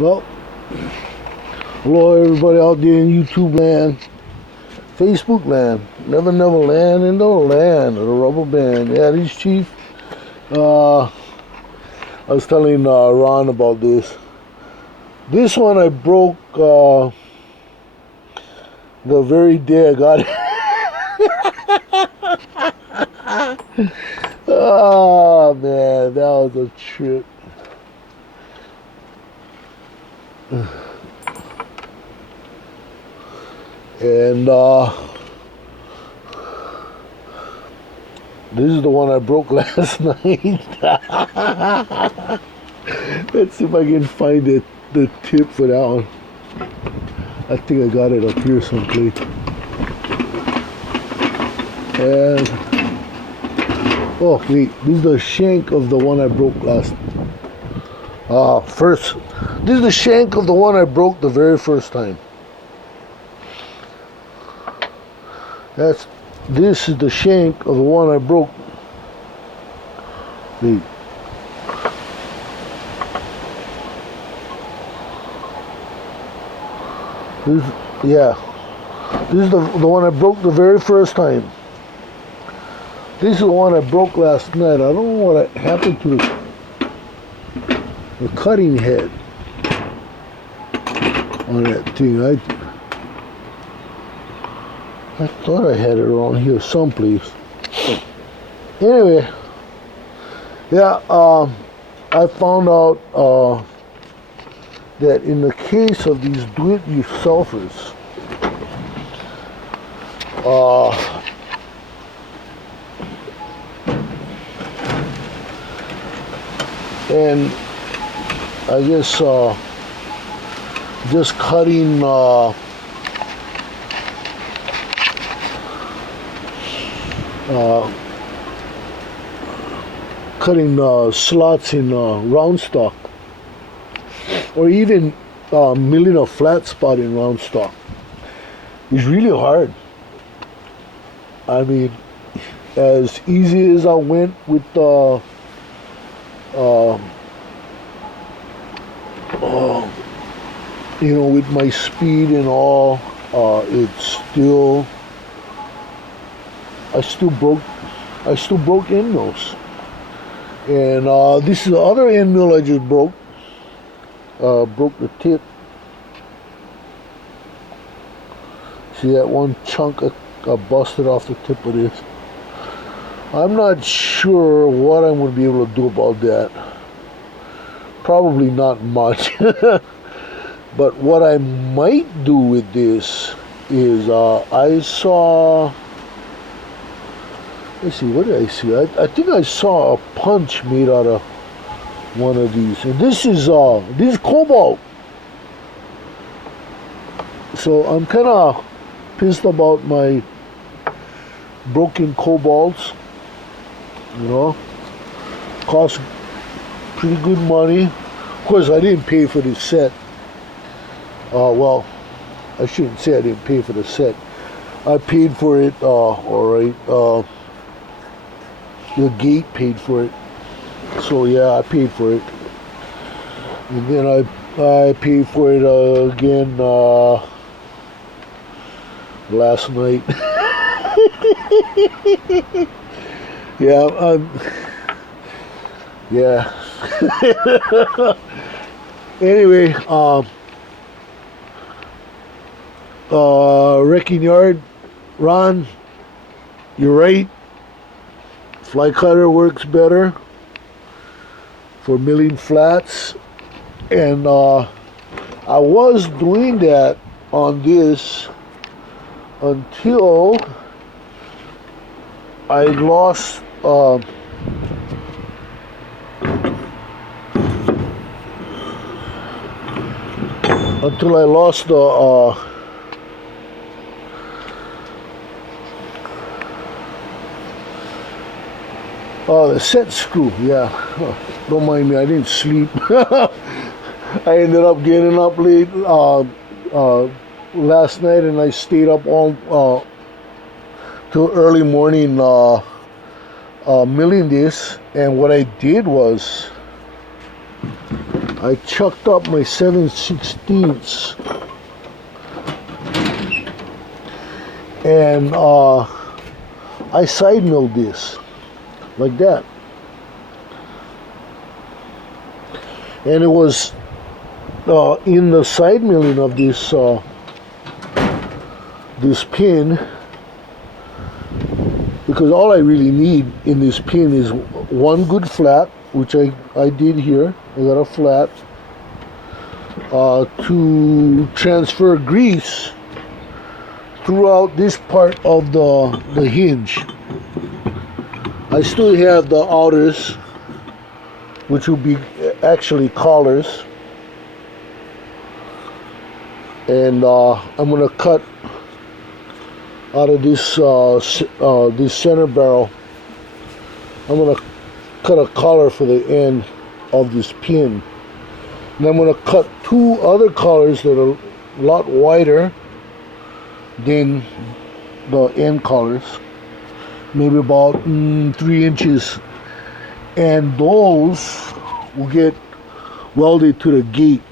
Well, hello everybody out there in YouTube land, Facebook land, Never land in the land of the rubber band. Yeah, this Chief. I was telling Ron about this. This one I broke the very day I got it. Oh man, that was a trip. And this is the one I broke last night. Let's see if I can find the tip for that one. I think I got it up here someplace. And oh wait, this is the shank of the one I broke last. This is the shank of the one I broke the very first time. This is the shank of the one I broke. Wait. This is the one I broke the very first time. This is the one I broke last night. I don't know what happened to the cutting head on that thing. I thought I had it around here someplace. Anyway, yeah, I found out that in the case of these do-it-yourselfers, and I guess just cutting slots in round stock, or even milling a flat spot in round stock is really hard. I mean, as easy as I went with with my speed and all, it's still, I still broke end mills. And this is the other end mill I just broke. Broke the tip. See that one chunk I busted off the tip of this. I'm not sure what I'm going to be able to do about that. Probably not much. But what I might do with this is I saw, let's see, what did I see? I think I saw a punch made out of one of these. And this is cobalt. So I'm kind of pissed about my broken cobalts. You know, cost pretty good money. Of course, I didn't pay for this set. Well, I shouldn't say I didn't pay for the set. I paid for it, alright. The gate paid for it. So yeah, I paid for it. And then I paid for it again last night. Yeah, yeah. Anyway, wrecking yard, Ron, you're right. Fly cutter works better for milling flats, and I was doing that on this until I lost the set screw. Yeah, don't mind me, I didn't sleep. I ended up getting up late last night, and I stayed up all till early morning milling this. And what I did was I chucked up my 7/16 and I side milled this like that, and it was in the side milling of this pin, because all I really need in this pin is one good flat, which I did here. I got a flat to transfer grease throughout this part of the hinge. I still have the outers, which will be actually collars, and I'm gonna cut out of this this center barrel. I'm gonna cut a collar for the end of this pin, and I'm gonna cut two other collars that are a lot wider than the end collars, maybe about 3 inches, and those will get welded to the gate.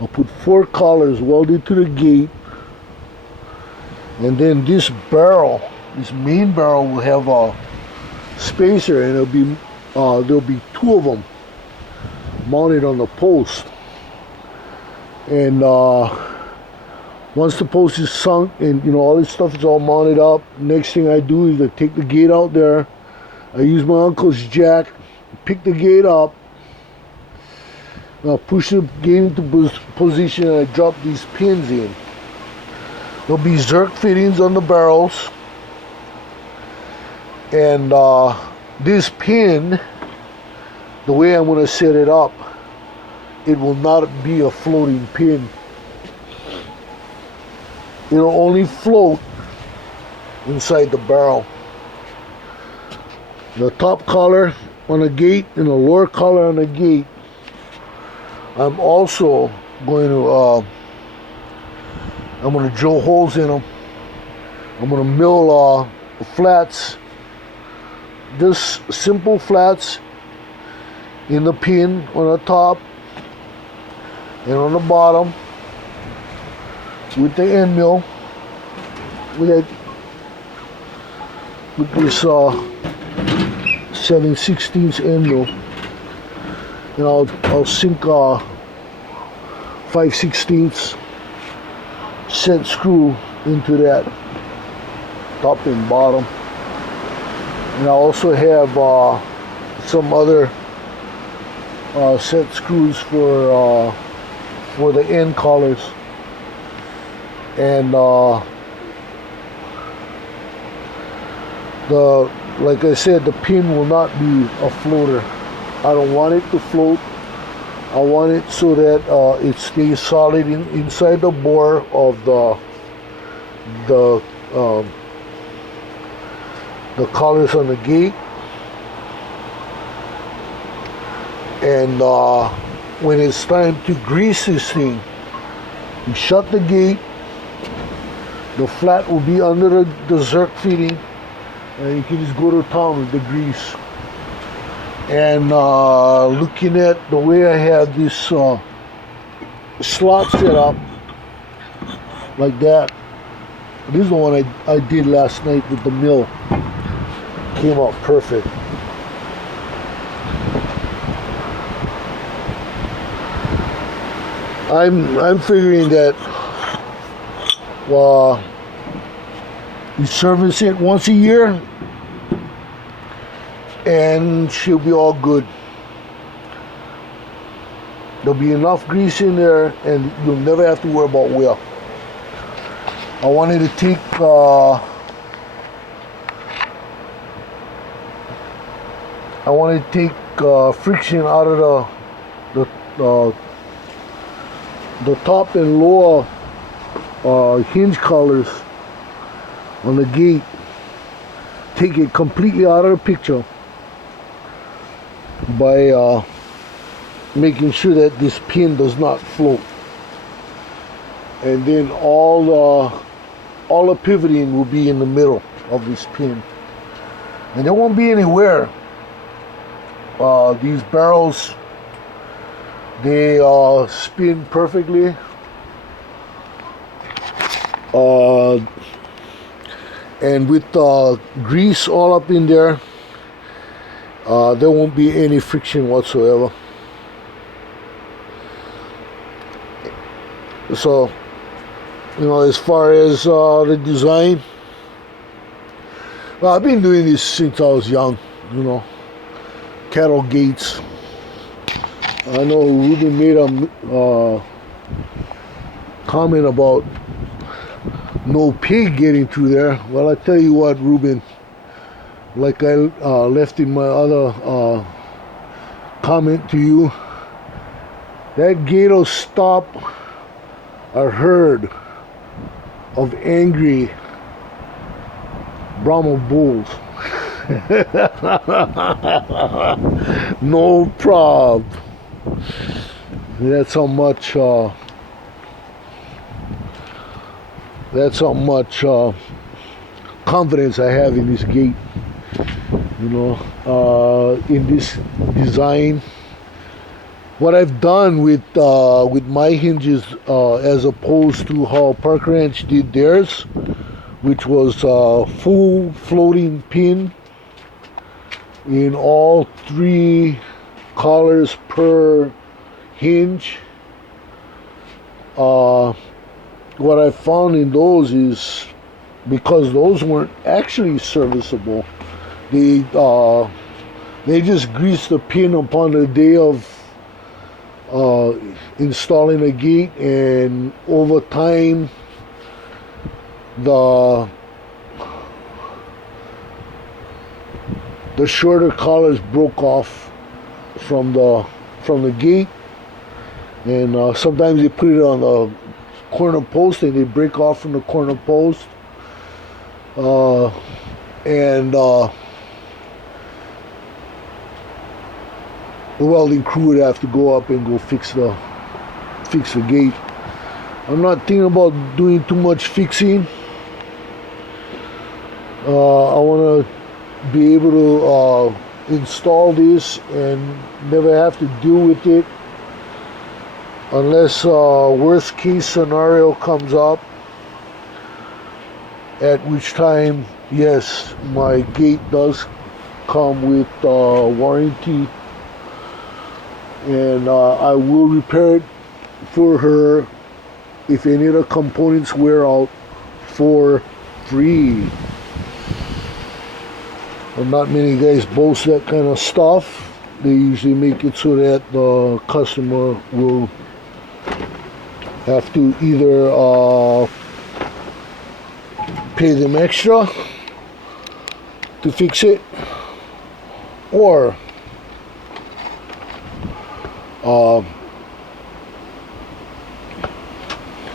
I'll put 4 collars welded to the gate, and then this barrel, this main barrel, will have a spacer, and there'll be 2 of them mounted on the post. And once the post is sunk and all this stuff is all mounted up, next thing I do is I take the gate out there. I use my uncle's jack, pick the gate up, push the gate into position, and I drop these pins in. There'll be Zerk fittings on the barrels, and this pin, the way I'm going to set it up, it will not be a floating pin. It'll only float inside the barrel. The top collar on the gate and the lower collar on the gate, I'm also going to drill holes in them. I'm going to mill flats, just simple flats in the pin on the top and on the bottom with the end mill, with this 7/16 end mill, and I'll sink 5/16 set screw into that top and bottom. And I also have some other set screws for the end collars, and like I said, the pin will not be a floater. I don't want it to float. I want it so that it stays solid inside the bore of the collars on the gate. And when it's time to grease this thing, you shut the gate. The flat will be under the Zerk fitting, and you can just go to town with the grease. And looking at the way I have this slot set up like that, this is the one I did last night with the mill. Came out perfect. I'm figuring that you service it once a year and she'll be all good. There'll be enough grease in there and you'll never have to worry about wear. I wanted to take friction out of the top and lower hinge collars on the gate. Take it completely out of the picture by making sure that this pin does not float, and then all the pivoting will be in the middle of this pin, and there won't be any wear. These barrels They spin perfectly. And with grease all up in there, there won't be any friction whatsoever. So, you know, as far as the design, well, I've been doing this since I was young, you know, cattle gates. I know Ruben made a comment about no pig getting through there. Well, I tell you what, Ruben, like I left in my other comment to you, that gate will stop a herd of angry Brahma bulls. No prob. That's how much confidence I have in this gate, you know, in this design. What I've done with my hinges, as opposed to how Park Ranch did theirs, which was full floating pin in all 3 collars per hinge. What I found in those is, because those weren't actually serviceable, they just greased the pin upon the day of installing a gate, and over time the shorter collars broke off from the gate, and sometimes they put it on the corner post and they break off from the corner post, and the welding crew would have to go up and go fix the gate. I'm not thinking about doing too much fixing. I want to be able to install this and never have to deal with it, unless worst case scenario comes up, at which time, yes, my gate does come with warranty, and I will repair it for her if any of the components wear out for free. And not many guys boast that kind of stuff. They usually make it so that the customer will have to either pay them extra to fix it, or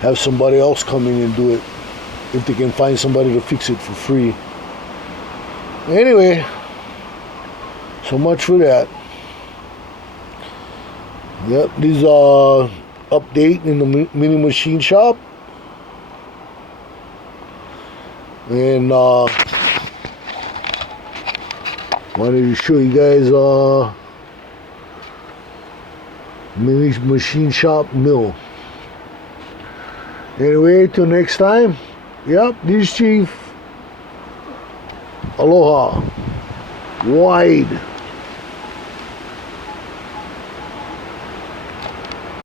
have somebody else come in and do it, if they can find somebody to fix it for free. Anyway, so much for that. Yep, these are update in the mini machine shop, and wanted to show you guys mini machine shop mill. Anyway, till next time. Yep, this Chief. Aloha. Wide.